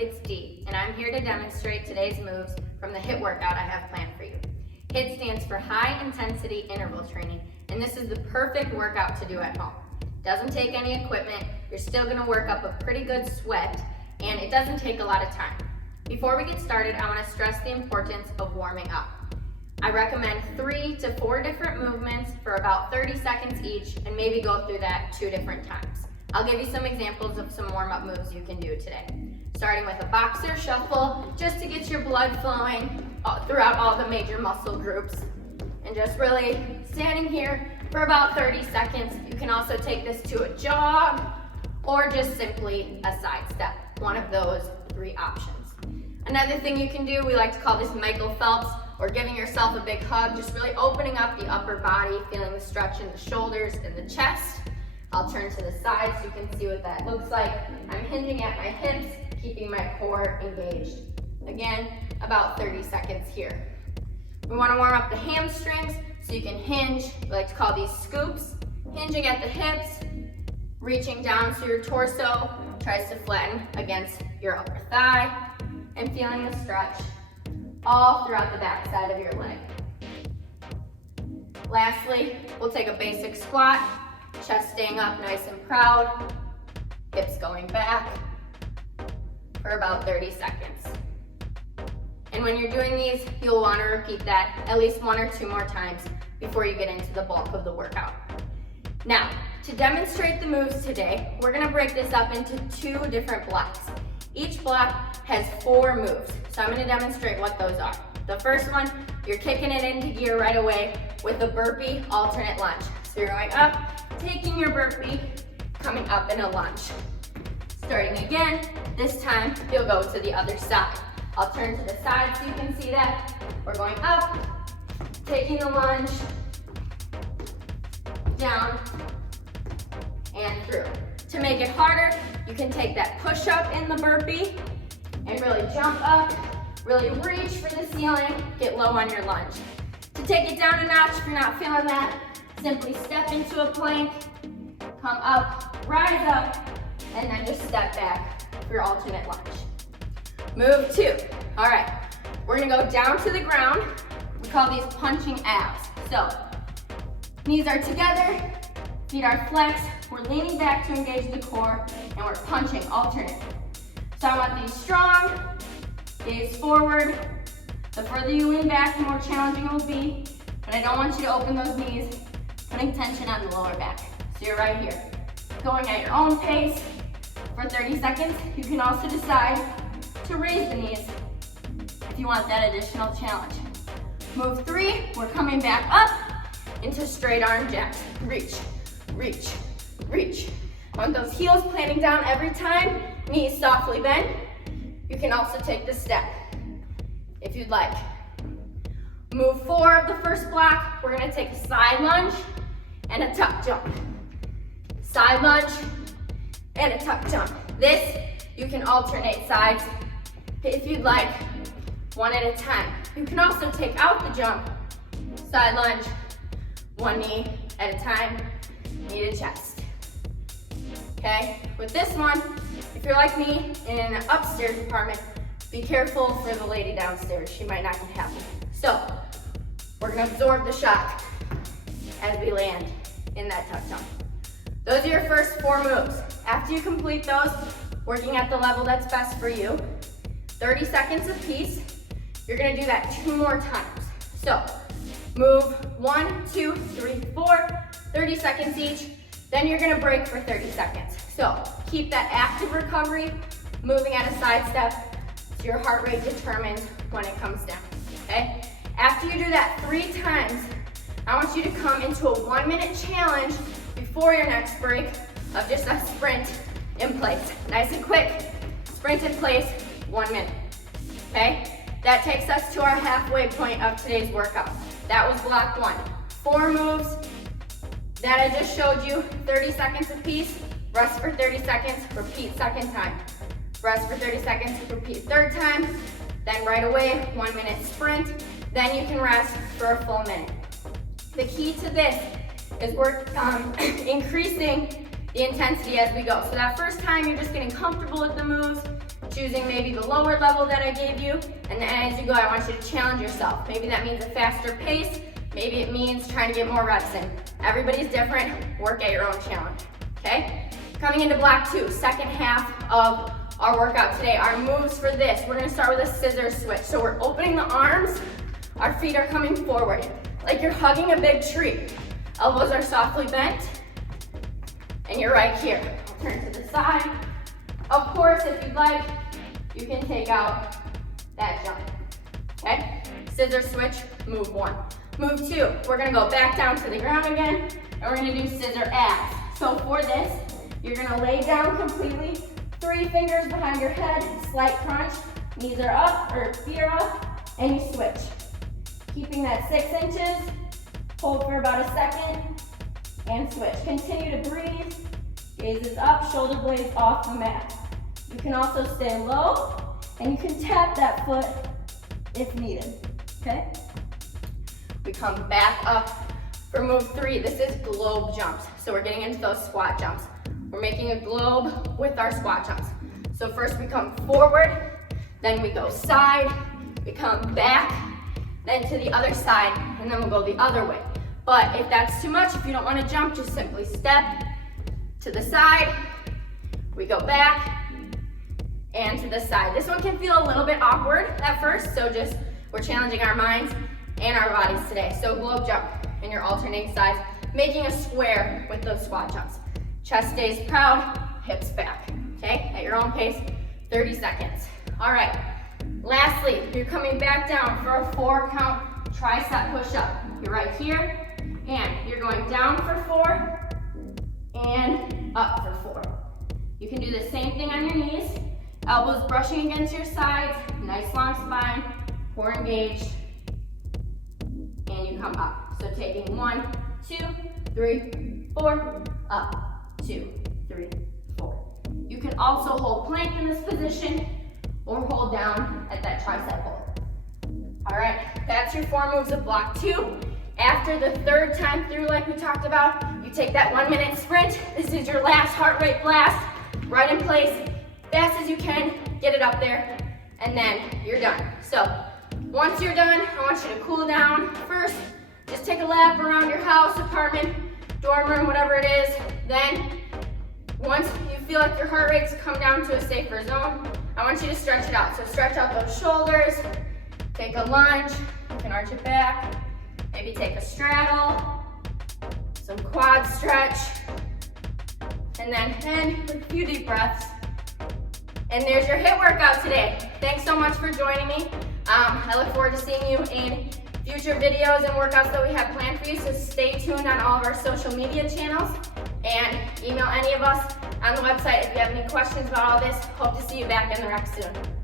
it's Dee, and I'm here to demonstrate today's moves from the HIT workout I have planned for you. HIT stands for High Intensity Interval Training, and this is the perfect workout to do at home. Doesn't take any equipment, you're still gonna work up a pretty good sweat, and it doesn't take a lot of time. Before we get started, I wanna stress the importance of warming up. I recommend 3 to 4 different movements for about 30 seconds each, and maybe go through that 2 different times. I'll give you some examples of some warm-up moves you can do today. Starting with a boxer shuffle, just to get your blood flowing throughout all the major muscle groups. And just really standing here for about 30 seconds. You can also take this to a jog, or just simply a side step. One of those 3 options. Another thing you can do, we like to call this Michael Phelps, or giving yourself a big hug, just really opening up the upper body, feeling the stretch in the shoulders and the chest. I'll turn to the side so you can see what that looks like. I'm hinging at my hips, keeping my core engaged. Again, about 30 seconds here. We want to warm up the hamstrings so you can hinge. We like to call these scoops. Hinging at the hips, reaching down so your torso tries to flatten against your upper thigh, and feeling the stretch all throughout the back side of your leg. Lastly, we'll take a basic squat. Chest staying up nice and proud, hips going back for about 30 seconds. And when you're doing these, you'll want to repeat that at least 1 or 2 more times before you get into the bulk of the workout. Now, to demonstrate the moves today, we're going to break this up into 2 different blocks. Each block has 4 moves, so I'm going to demonstrate what those are. The first one, you're kicking it into gear right away with a burpee alternate lunge. So you're going up, taking your burpee, coming up in a lunge. Starting again, this time you'll go to the other side. I'll turn to the side so you can see that. We're going up, taking the lunge, down, and through. To make it harder, you can take that push-up in the burpee and really jump up, really reach for the ceiling, get low on your lunge. To take it down a notch, if you're not feeling that, simply step into a plank, come up, rise up, and then just step back for your alternate lunge. Move 2. All right, we're gonna go down to the ground. We call these punching abs. So, knees are together, feet are flexed, we're leaning back to engage the core, and we're punching alternate. So I want these strong, gaze forward. The further you lean back, the more challenging it will be, but I don't want you to open those knees, putting tension on the lower back. So you're right here, going at your own pace for 30 seconds. You can also decide to raise the knees if you want that additional challenge. Move 3, we're coming back up into straight arm jacks. Reach, reach, reach. I want those heels planting down every time, knees softly bend. You can also take the step if you'd like. Move 4 of the first block, we're gonna take a side lunge and a tuck jump. Side lunge and a tuck jump. This, you can alternate sides if you'd like, 1 at a time. You can also take out the jump, side lunge, 1 knee at a time, knee to chest. Okay, with this one, if you're like me in an upstairs apartment, be careful for the lady downstairs. She might not get happy. So, we're gonna absorb the shock as we land in that tuck jump. Those are your first 4 moves. After you complete those, working at the level that's best for you, 30 seconds apiece, you're gonna do that 2 more times. So, move 1, 2, 3, 4, 30 seconds each, then you're gonna break for 30 seconds. So, keep that active recovery, moving at a side step, so your heart rate determines when it comes down, okay? After you do that 3 times, I want you to come into a 1-minute challenge before your next break of just a sprint in place. Nice and quick, sprint in place, 1 minute, okay? That takes us to our halfway point of today's workout. That was block 1. 4 moves that I just showed you, 30 seconds apiece, rest for 30 seconds, repeat second time. Rest for 30 seconds, repeat third time, then right away, 1 minute sprint, then you can rest for a full minute. The key to this is we're increasing the intensity as we go. So that first time you're just getting comfortable with the moves, choosing maybe the lower level that I gave you, and then as you go, I want you to challenge yourself. Maybe that means a faster pace, maybe it means trying to get more reps in. Everybody's different, work at your own challenge, okay? Coming into block 2, second half of our workout today. Our moves for this, we're gonna start with a scissor switch. So we're opening the arms, our feet are coming forward, like you're hugging a big tree. Elbows are softly bent, and you're right here. I'll turn to the side. Of course, if you'd like, you can take out that jump, okay? Scissor switch, move 1. Move 2, we're gonna go back down to the ground again, and we're gonna do scissor abs. So for this, you're gonna lay down completely, 3 fingers behind your head, slight crunch, knees are up, or feet are up, and you switch. Keeping that 6 inches, hold for about a second, and switch. Continue to breathe, gazes up, shoulder blades off the mat. You can also stay low, and you can tap that foot if needed, okay? We come back up for move 3. This is globe jumps. So we're getting into those squat jumps. We're making a globe with our squat jumps. So first we come forward, then we go side, we come back, then to the other side, and then we'll go the other way. But if that's too much, if you don't want to jump, just simply step to the side, we go back, and to the side. This one can feel a little bit awkward at first, so just we're challenging our minds and our bodies today. So globe jump in your alternating sides, making a square with those squat jumps. Chest stays proud, hips back, okay? At your own pace, 30 seconds. All right, lastly, you're coming back down for a 4-count tricep push-up. You're right here, and you're going down for 4, and up for 4. You can do the same thing on your knees, elbows brushing against your sides, nice long spine, core engaged, and you come up. So taking 1, 2, 3, 4, up, 2, 3, 4. You can also hold plank in this position or hold down at that tricep hold. All right, that's your 4 moves of block 2. After the 3rd time through, like we talked about, you take that 1-minute sprint. This is your last heart rate blast, right in place, fast as you can, get it up there, and then you're done. So once you're done, I want you to cool down. First, just take a lap around your house, apartment, dorm room, whatever it is. Then, once you feel like your heart rate's come down to a safer zone, I want you to stretch it out. So stretch out those shoulders, take a lunge, you can arch it back, maybe take a straddle, some quad stretch, and then end with a few deep breaths. And there's your HIIT workout today. Thanks so much for joining me. I look forward to seeing you in future videos and workouts that we have planned for you, so stay tuned on all of our social media channels and email any of us on the website if you have any questions about all this. Hope to see you back in the rec soon.